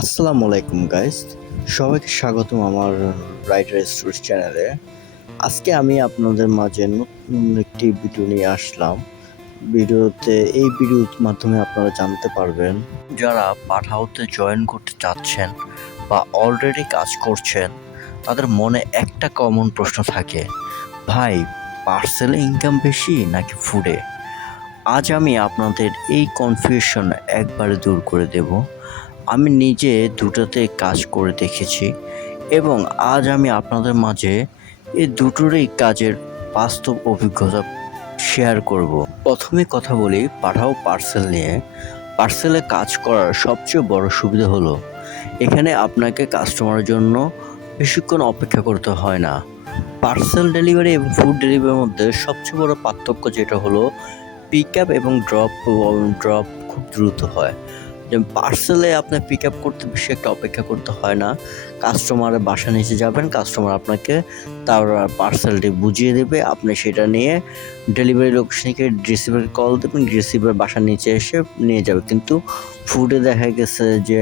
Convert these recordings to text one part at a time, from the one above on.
আসসালামু আলাইকুম গাইস, সবাইকে স্বাগতম আমার রাইডার সবাইকে স্বাগতম আমার রাইডার স্টোরিজ চ্যানেলে। আজকে আমি আপনাদের মাঝে নতুন একটি ভিডিও নিয়ে আসলাম। এই ভিডিওর মাধ্যমে আপনারা জানতে পারবেন যারা পাঠাওতে জয়েন করতে চাচ্ছেন বা অলরেডি কাজ করছেন, তাদের মনে একটা কমন প্রশ্ন থাকে, ভাই পার্সেলে ইনকাম বেশি নাকি ফুডে? আজ আমি আপনাদের এই কনফিউশন একবারে দূর করে দেব। আমি নিজে দুটোতে কাজ করে দেখেছি এবং আজ আমি আপনাদের মাঝে এই দুটোরই কাজের বাস্তব অভিজ্ঞতা শেয়ার করব। প্রথমে কথা বলি পাঠাও পার্সেল নিয়ে। পার্সেলে কাজ করার সবচেয়ে বড় সুবিধা হলো এখানে আপনাকে কাস্টমারের জন্য বেশিক্ষণ অপেক্ষা করতে হয় না। পার্সেল ডেলিভারি এবং ফুড ডেলিভারির মধ্যে সবচেয়ে বড় পার্থক্য যেটা হলো পিক আপ এবং ড্রপ খুব দ্রুত হয়। যেমন পার্সেলে আপনার পিক আপ করতে বেশি একটা অপেক্ষা করতে হয় না। কাস্টমারের বাসা নিচে যাবেন, কাস্টমার আপনাকে তার পার্সেলটি বুঝিয়ে দেবে, আপনি সেটা নিয়ে ডেলিভারি লোকেশনকে রিসিভার কল দেবেন, রিসিভার বাসার নিচে এসে নিয়ে যাবে। কিন্তু ফুডে দেখা গেছে যে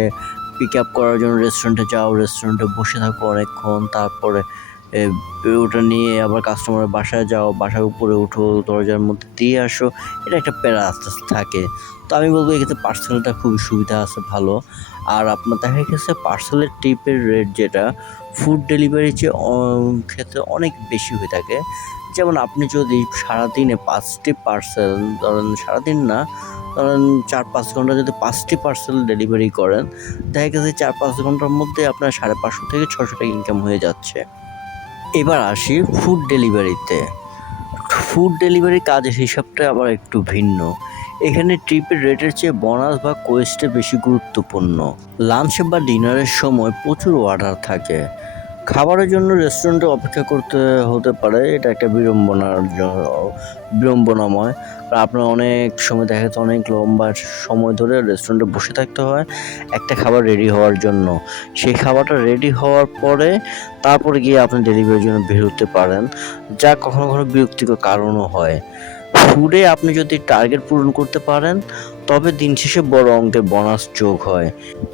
পিক আপ করার জন্য রেস্টুরেন্টে যাও, রেস্টুরেন্টে বসে থাকো অনেকক্ষণ, তারপরে ওটা নিয়ে আবার কাস্টমারের বাসায় যাও, বাসার উপরে উঠো, দরজার মধ্যে দিয়ে আসো, এটা একটা প্যারা আস্তে আস্তে থাকে। তো আমি বলবো এক্ষেত্রে পার্সেলটা খুবই সুবিধা আছে, ভালো। আর আপনার দেখা গেছে পার্সেলের টিপের রেট যেটা ফুড ডেলিভারির চেয়ে ক্ষেত্রে অনেক বেশি হয়ে থাকে। যেমন আপনি যদি সারাদিনে 5টি পার্সেল, ধরেন সারাদিন না, ধরেন 4-5 ঘন্টা যদি 5টি পার্সেল ডেলিভারি করেন, দেখা গেছে 4-5 ঘন্টার মধ্যে আপনার 550 থেকে 600 টাকা ইনকাম হয়ে যাচ্ছে। এবার আসি ফুড ডেলিভারিতে। ফুড ডেলিভারির কাজের হিসাবটা আবার একটু ভিন্ন। এখানে ট্রিপের রেটের চেয়ে বোনাস বা কোয়েস্টে বেশি গুরুত্বপূর্ণ। লাঞ্চ বা ডিনারের সময় প্রচুর অর্ডার থাকে। খাবারের জন্য রেস্টুরেন্টে অপেক্ষা করতে হতে পারে, এটা একটা বিড়ম্বনাময়। আপনার অনেক সময় দেখা যাচ্ছে অনেক লম্বা সময় ধরে রেস্টুরেন্টে বসে থাকতে হয় একটা খাবার রেডি হওয়ার জন্য। সেই খাবারটা রেডি হওয়ার পরে তারপরে গিয়ে আপনি ডেলিভারির জন্য বের হতে পারেন, যা কখনো কখনো বিরক্তিকর কারণও হয়। ফুডে আপনি যদি টার্গেট পূরণ করতে পারেন তবে দিন শেষে বড় অঙ্কের বোনাস যোগ হয়।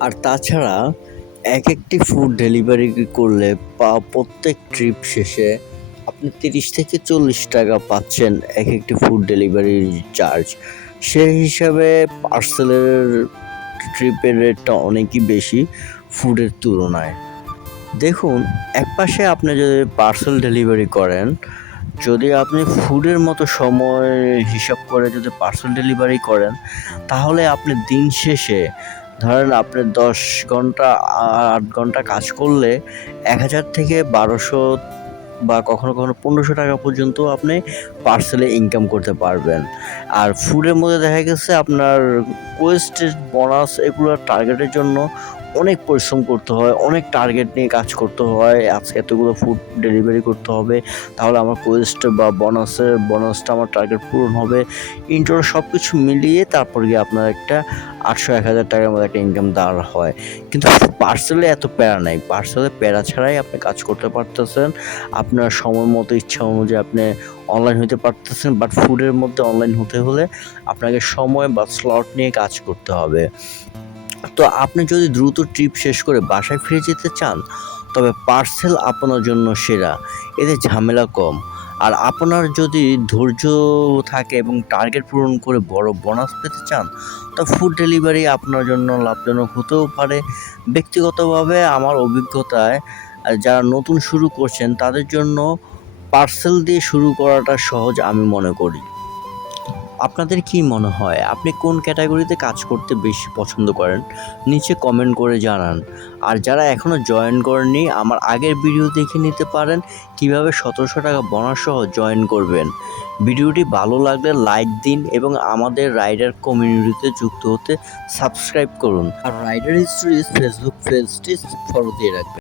আর তাছাড়া একটি ফুড ডেলিভারি করলে প্রত্যেক ট্রিপ শেষে আপনি 30 থেকে 40 টাকা পাচ্ছেন একটি ফুড ডেলিভারির চার্জ। সেই হিসাবে পার্সেলের ট্রিপের রেটটা অনেকই বেশি ফুডের তুলনায়। দেখুন, একপাশে আপনি যদি পার্সেল ডেলিভারি করেন, যদি আপনি ফুডের মতো সময় হিসাব করে যদি পার্সেল ডেলিভারি করেন, তাহলে আপনি দিন শেষে ধরেন আপনি 10 ঘন্টা 8 ঘন্টা কাজ করলে 1000 থেকে 1200 বা কখনো কখনো 1500 টাকা পর্যন্ত আপনি পার্সেলে ইনকাম করতে পারবেন। আর ফুডের মধ্যে দেখা গেছে আপনার কোয়েস্টের বোনাস এগুলো টার্গেটের জন্য অনেক পরিশ্রম করতে হয়, অনেক টার্গেট নিয়ে কাজ করতে হয়। আজকে এতগুলো ফুড ডেলিভারি করতে হবে, তাহলে আমার কোয়েস্ট বা বোনাসটা আমার টার্গেট পূরণ হবে। ইনটোটাল সব কিছু মিলিয়ে তারপর গিয়ে আপনার একটা 800-1000 টাকার মতো একটা ইনকাম দাঁড় হয়। কিন্তু পার্সেলে এত প্যারা নাই, পার্সেলে প্যারা ছাড়াই আপনি কাজ করতে পারতেছেন, আপনার সময় মতো ইচ্ছা অনুযায়ী আপনি অনলাইন হতে পারতেছেন। বাট ফুডের মধ্যে অনলাইন হতে হলে আপনাকে সময় বা স্লট নিয়ে কাজ করতে হবে। তো আপনি যদি দ্রুত ট্রিপ শেষ করে বাসায় ফিরে যেতে চান, তবে পার্সেল আপনার জন্য সেরা, এতে ঝামেলা কম। আর আপনার যদি ধৈর্য থাকে এবং টার্গেট পূরণ করে বড় বোনাস পেতে চান, তো ফুড ডেলিভারি আপনার জন্য লাভজনক হতেও পারে। ব্যক্তিগতভাবে আমার অভিজ্ঞতায় যারা নতুন শুরু করছেন তাদের জন্য পার্সেল দিয়ে শুরু করাটা সহজ আমি মনে করি। আপনাদের কি মনে হয়, আপনি কোন ক্যাটাগরিতে কাজ করতে বেশি পছন্দ করেন? নিচে কমেন্ট করে জানান। আর যারা এখনও জয়েন করেননি, আমার আগের ভিডিও দেখে নিতে পারেন কিভাবে 1700 টাকা বোনাস সহ জয়েন করবেন। ভিডিওটি ভালো লাগলে লাইক দিন এবং আমাদের রাইডার কমিউনিটিতে যুক্ত হতে সাবস্ক্রাইব করুন। আর রাইডার স্টোরিজ ফেসবুক পেজটি ফলো দিয়ে রাখবেন।